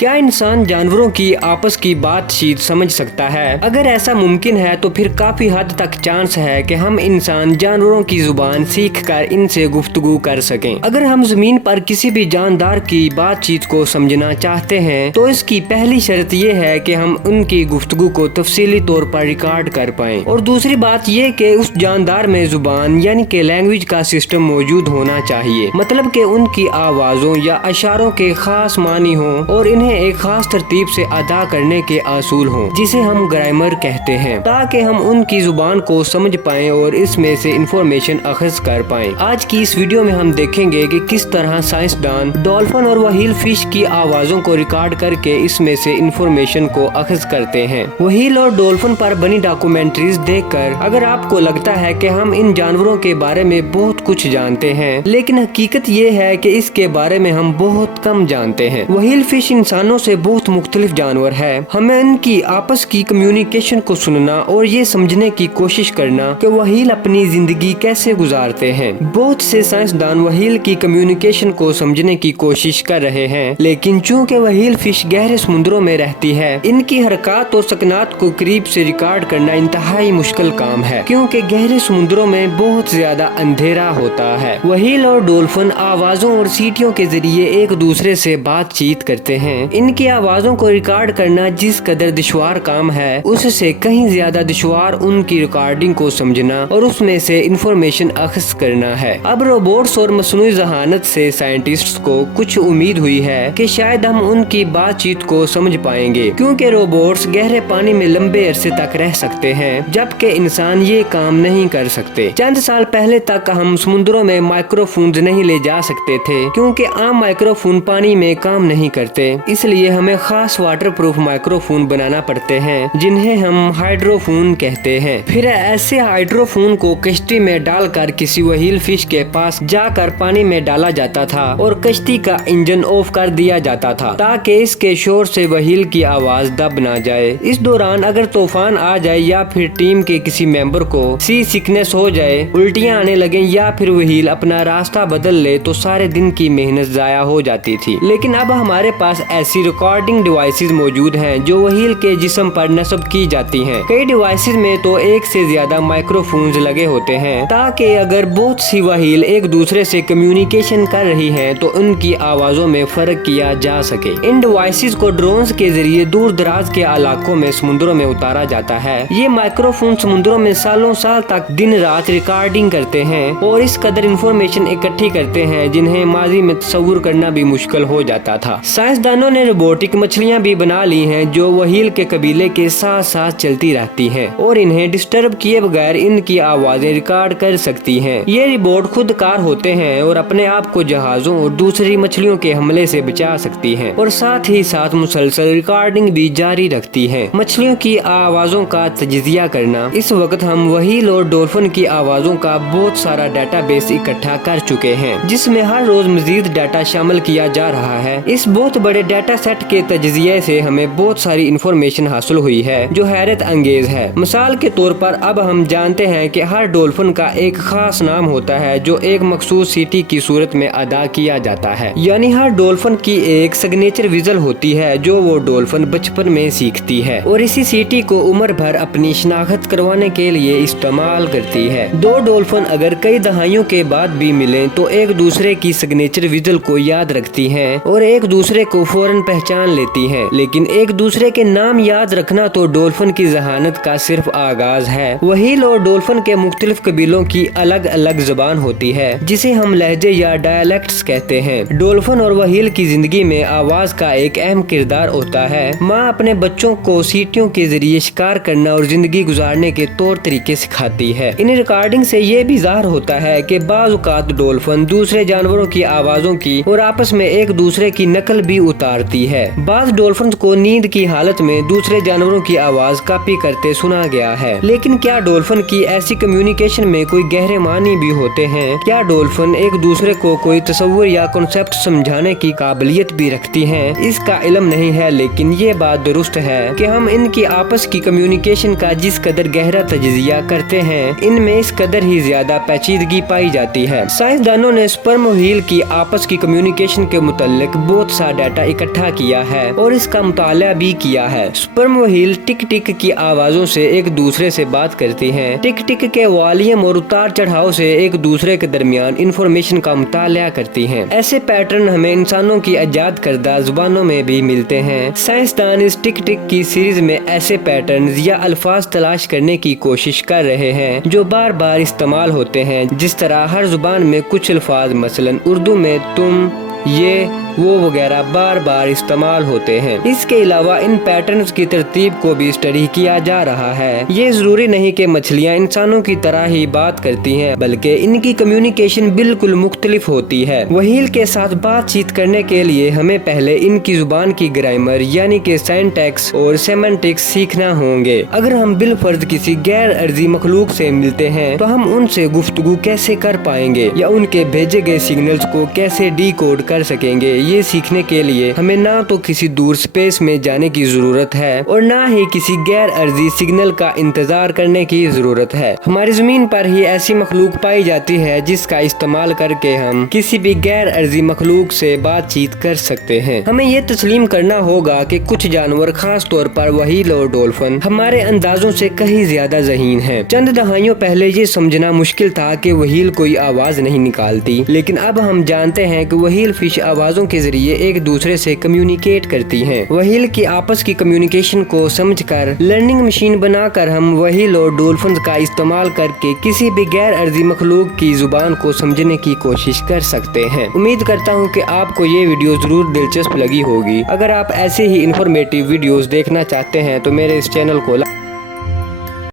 क्या इंसान जानवरों की आपस की बातचीत समझ सकता है? अगर ऐसा मुमकिन है तो फिर काफी हद तक चांस है कि हम इंसान जानवरों की जुबान सीख कर इनसे गुफ्तगू कर सकें। अगर हम जमीन पर किसी भी जानदार की बातचीत को समझना चाहते हैं तो इसकी पहली शर्त ये है कि हम उनकी गुफ्तगू को तफसीली तौर पर रिकॉर्ड कर पाएं। और दूसरी बात ये कि उस जानदार में जुबान यानी कि लैंग्वेज का सिस्टम मौजूद होना चाहिए, मतलब कि उनकी आवाजों या इशारों के खास मानी हों और इन्हें एक खास तरतीब से अदा करने के असूल हों, जिसे हम ग्रामर कहते हैं, ताकि हम उनकी जुबान को समझ पाएं और इसमें से इंफॉर्मेशन अखज़ कर पाएं। आज की इस वीडियो में हम देखेंगे कि किस तरह साइंसदान डॉल्फिन और व्हेल फिश की आवाजों को रिकॉर्ड करके इसमें से इंफॉर्मेशन को अखज़ करते हैं। व्हेल और डॉल्फिन पर बनी डॉक्यूमेंट्रीज देखकर अगर आपको लगता है कि हम इन जानवरों के बारे में बहुत कुछ जानते हैं, लेकिन हकीकत ये है कि इसके बारे में हम बहुत कम जानते हैं। व्हेल फिश इंसानों से बहुत मुख्तलिफ जानवर है। हमें इनकी आपस की कम्युनिकेशन को सुनना और ये समझने की कोशिश करना कि व्हेल अपनी जिंदगी कैसे गुजारते हैं। बहुत से साइंसदान व्हेल की कम्युनिकेशन को समझने की कोशिश कर रहे हैं, लेकिन चूंकि व्हेल फिश गहरे समुद्रों में रहती है, इनकी हरकत और सकनात को करीब से रिकॉर्ड करना इंतहाई मुश्किल काम है, क्योंकि गहरे समुद्रों में बहुत ज्यादा अंधेरा होता है। व्हेल और डॉल्फिन आवाजों और सीटियों के जरिए एक दूसरे से बातचीत करते हैं। इनकी आवाजों को रिकॉर्ड करना जिस कदर दुश्वार काम है, उससे कहीं ज्यादा दुश्वार उनकी रिकॉर्डिंग को समझना और उसमें से इंफॉर्मेशन अखज़ करना है। अब रोबोट्स और मसनूई ज़हानत से साइंटिस्ट्स को कुछ उम्मीद हुई है कि शायद हम उनकी बातचीत को समझ पाएंगे, क्योंकि रोबोट्स गहरे पानी में लंबे अरसे तक रह सकते हैं, जबकि इंसान ये काम नहीं कर सकते। चंद साल पहले तक हम समुद्रों में माइक्रोफोन्स नहीं ले जा सकते थे, क्योंकि आम माइक्रोफोन पानी में काम नहीं करते। इसलिए हमें खास वाटर प्रूफ माइक्रोफोन बनाना पड़ते हैं, जिन्हें हम हाइड्रोफोन कहते हैं। फिर ऐसे हाइड्रोफोन को कश्ती में डालकर किसी व्हेल फिश के पास जाकर पानी में डाला जाता था और कश्ती का इंजन ऑफ कर दिया जाता था, ताकि इसके शोर से व्हेल की आवाज दब ना जाए। इस दौरान अगर तूफान आ जाए या फिर टीम के किसी मेंबर को सी सिकनेस हो जाए, उल्टियां आने लगे या फिर व्हेल अपना रास्ता बदल ले, तो सारे दिन की मेहनत जाया हो जाती थी। लेकिन अब हमारे पास ऐसी रिकॉर्डिंग डिवाइसेस मौजूद हैं जो व्हेल के जिस्म पर नस्ब की जाती हैं। कई डिवाइसेस में तो एक से ज्यादा माइक्रोफोन्स लगे होते हैं, ताकि अगर बहुत सी व्हेल एक दूसरे से कम्युनिकेशन कर रही हैं तो उनकी आवाजों में फर्क किया जा सके। इन डिवाइसेस को ड्रोन्स के जरिए दूर दराज के इलाकों में समुद्रों में उतारा जाता है। ये माइक्रोफोन समुद्रों में सालों साल तक दिन रात रिकॉर्डिंग करते हैं और इस कदर इंफॉर्मेशन इकट्ठी करते हैं जिन्हें माजी में तस्वुर करना भी मुश्किल हो जाता था। साइंसदानों ने रोबोटिक मछलियां भी बना ली हैं जो व्हेल के कबीले के साथ साथ चलती रहती हैं और इन्हें डिस्टर्ब किए बगैर इनकी आवाजें रिकॉर्ड कर सकती हैं। ये रोबोट खुद कार होते हैं और अपने आप को जहाजों और दूसरी मछलियों के हमले से बचा सकती हैं और साथ ही साथ मुसलसल रिकॉर्डिंग भी जारी रखती हैं। मछलियों की आवाजों का तजिया करना। इस वक्त हम व्हेल और डॉल्फिन की आवाजों का बहुत सारा डाटाबेस इकट्ठा कर चुके हैं, जिसमें हर रोज मजीद डाटा शामिल किया जा रहा है। इस बहुत बड़े डाटा सेट के तजिए से हमें बहुत सारी इंफॉर्मेशन हासिल हुई है जो हैरत अंगेज है। मिसाल के तौर पर अब हम जानते हैं कि हर डॉल्फिन का एक खास नाम होता है जो एक मखसूस सीटी की सूरत में अदा किया जाता है, यानी हर डॉल्फिन की एक सिग्नेचर विजल होती है जो वो डॉल्फिन बचपन में सीखती है और इसी सीटी को उम्र भर अपनी शनाख्त करवाने के लिए इस्तेमाल करती है। दो डॉल्फिन अगर कई दहाइयों के बाद भी मिलें तो एक दूसरे की सिग्नेचर विजल को याद रखती हैं और एक दूसरे को फौरन पहचान लेती हैं, लेकिन एक दूसरे के नाम याद रखना तो डॉल्फिन की जहानत का सिर्फ आगाज है। व्हेल और डॉल्फिन के मुख्तलिफ कबीलों की अलग अलग जुबान होती है, जिसे हम लहजे या डायलेक्ट्स कहते हैं। डॉल्फिन और व्हेल की जिंदगी में आवाज का एक अहम किरदार होता है। माँ अपने बच्चों को सीटियों के जरिए शिकार करना और जिंदगी गुजारने के तौर तरीके सिखाती है। इन रिकॉर्डिंग से ये भी ज़ाहिर होता है कि बाज़ औक़ात डॉल्फिन दूसरे जानवरों की आवाजों की और आपस में एक दूसरे की नकल भी उतारती है। बाज़ डॉल्फिन को नींद की हालत में दूसरे जानवरों की आवाज कॉपी करते सुना गया है। लेकिन क्या डॉल्फिन की ऐसी कम्युनिकेशन में कोई गहरे मानी भी होते हैं? क्या डॉल्फिन एक दूसरे को कोई तस्वुर या कॉन्सेप्ट समझाने की काबिलियत भी रखती हैं? इसका इल्म नहीं है, लेकिन ये बात दुरुस्त है कि हम इनकी आपस की कम्युनिकेशन का जिस कदर गहरा तजिया करते हैं, इनमें इस कदर ही ज्यादा पेचीदगी पाई जाती है। साइंसदानों ने स्पर्म और व्हेल की आपस की कम्युनिकेशन के मुतालिक बहुत सा डाटा इकट्ठा इकट्ठा किया है और इसका मुताला भी किया है। स्पर्म व्हील टिक टिक की आवाजों से एक दूसरे से बात करती हैं। टिक टिक के वॉल्यूम और उतार चढ़ाव से एक दूसरे के दरमियान इंफॉर्मेशन का मुताला करती हैं। ऐसे पैटर्न हमें इंसानों की आजाद करदा जुबानों में भी मिलते हैं। साइंसदान इस टिक टिक की सीरीज में ऐसे पैटर्न या अल्फाज तलाश करने की कोशिश कर रहे हैं जो बार बार इस्तेमाल होते हैं। जिस तरह हर जुबान में कुछ अल्फाज मसलन उर्दू में तुम, ये, वो वगैरह बार बार इस्तेमाल होते हैं। इसके अलावा इन पैटर्न्स की तरतीब को भी स्टडी किया जा रहा है। ये जरूरी नहीं कि मछलियाँ इंसानों की तरह ही बात करती हैं, बल्कि इनकी कम्युनिकेशन बिल्कुल मुख्तलिफ होती है। व्हील के साथ बातचीत करने के लिए हमें पहले इनकी जुबान की ग्रामर यानी कि सिंटैक्स और सेमेंटिक्स सीखना होंगे। अगर हम बिलफर्ज किसी गैर अर्जी मखलूक से मिलते हैं तो हम उनसे गुफ्तगू कैसे कर पाएंगे या उनके भेजे गए सिग्नल्स को कैसे डिकोड कर सकेंगे। ये सीखने के लिए हमें ना तो किसी दूर स्पेस में जाने की जरूरत है और ना ही किसी गैर अर्जी सिग्नल का इंतजार करने की जरूरत है। हमारी जमीन पर ही ऐसी मखलूक पाई जाती है जिसका इस्तेमाल करके हम किसी भी गैर अर्जी मखलूक से बातचीत कर सकते हैं। हमें ये तस्लीम करना होगा कि कुछ जानवर, खास तौर पर व्हील और डॉल्फिन, हमारे अंदाजों से कहीं ज्यादा ज़हीन हैं। चंद दहाइयों पहले ये समझना मुश्किल था कि व्हील कोई आवाज नहीं निकालती, लेकिन अब हम जानते हैं कि व्हील फिश आवाजों के जरिए एक दूसरे से कम्युनिकेट करती हैं। व्हील की आपस की कम्युनिकेशन को समझकर लर्निंग मशीन बनाकर हम व्हील और डॉल्फिन का इस्तेमाल करके किसी भी गैर अर्जी मखलूक की जुबान को समझने की कोशिश कर सकते हैं। उम्मीद करता हूँ कि आपको ये वीडियो जरूर दिलचस्प लगी होगी। अगर आप ऐसे ही इंफॉर्मेटिव वीडियोस देखना चाहते हैं तो मेरे इस चैनल को